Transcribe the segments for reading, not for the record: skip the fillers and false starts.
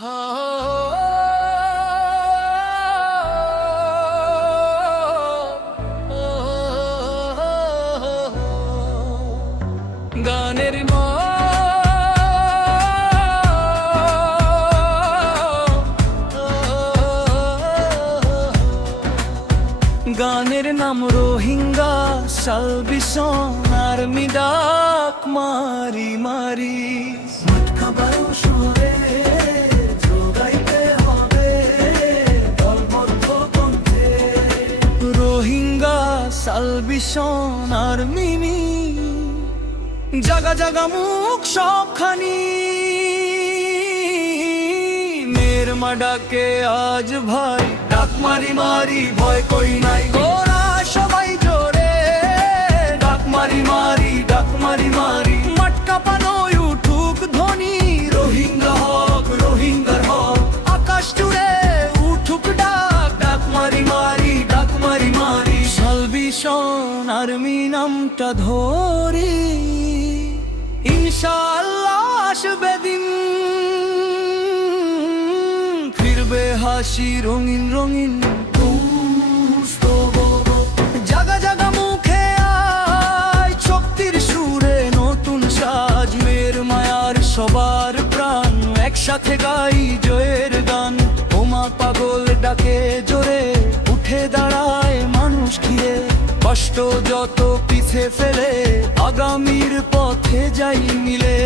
গানের গানের নাম রোহিঙ্গা সালভেশন আর্মি ডাক মারি মারি মাটকা বায়ু সুরে যোগাইতে হবে দলবদ্ধ কণ্ঠে রোহিঙ্গা সালভেশন আর্মি জাগা জাগা মুখ সবখানি মের ডাকে আজ ভাই ডাক মারি মারি ভয় কই নাই গোরা সবাই জোরে ডাক মারি মারি ডাক মারি মারি মাটকা পানোয় উঠুক ধ্বনি রোহিঙ্গা হক রোহিঙ্গার হক আকাশ জুড়ে উঠুক ডাক ডাক মারি মারি ডাক মারি মারি সালভেশন আর্মি নামটা ধরি ইনশাআল্লাহ আসবে দিন ফিরবে হাসি রঙিন রঙিন জাগা জাগা মুখে আয় শক্তির সুরে নতুন সাজ মের মায়ার সবার প্রাণ একসাথে গাই জয়ের গান ওমা পাগল ডাকে জোরে উঠে দাঁড়ায় মানুষ ঘিরে কষ্ট যত পিছে ফেলে আগামীর পথে যাই মিলে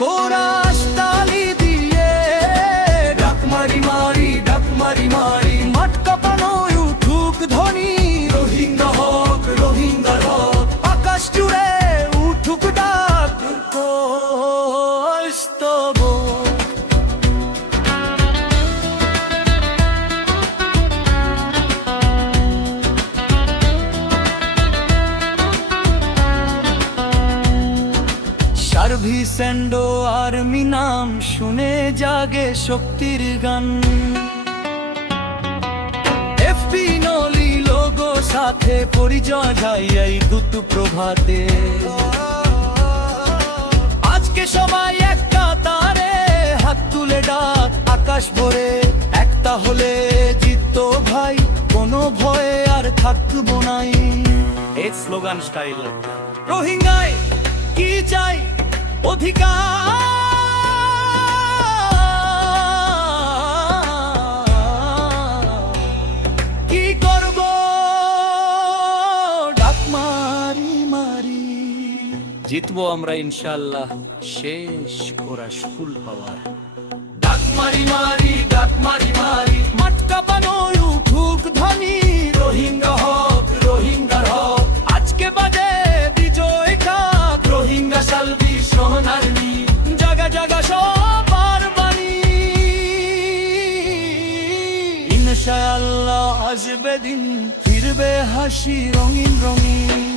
কোরাস তালি দিয়ে ডাক মারি মারি ডাক মারি মারি মাটকা পানোয় উঠুক ধ্বনি রোহিঙ্গা হক রোহিঙ্গার হক আকাশ জুড়ে উঠুক ডাক কস্তব সার্ভিসেন্ডো আর্মি নাম শুনে জাগে শক্তির গান এফপি নলি লোগো সাথে পরিচয় যায় এই দূত প্রভাতে আজকে সবাই এক কাতারে হাত তুলে ডাক আকাশ ভরে একটা হলে জিততো ভাই কোনো ভয়ে আর থাকবো নাই এই স্লোগান স্টাইল রোহিঙ্গায় কি চাই অধিকার কি করব ডাক মারি মারি জিতবো আমরা ইনশাআল্লাহ শেষ কোরাস ফুল পাওয়ার ডাক মারি মারি ডাক মারি মারি মাটকা পানোয় উঠুক ধ্বনি রোহিঙ্গা হক রোহিঙ্গার হক আজকে বাজে বিজয় কাপ রোহিঙ্গা সালভেশন আর্মি জাগা জাগা সবার বাণী ইনশাআল্লাহ আসবে দিন ফিরবে হাসি রঙিন রঙিন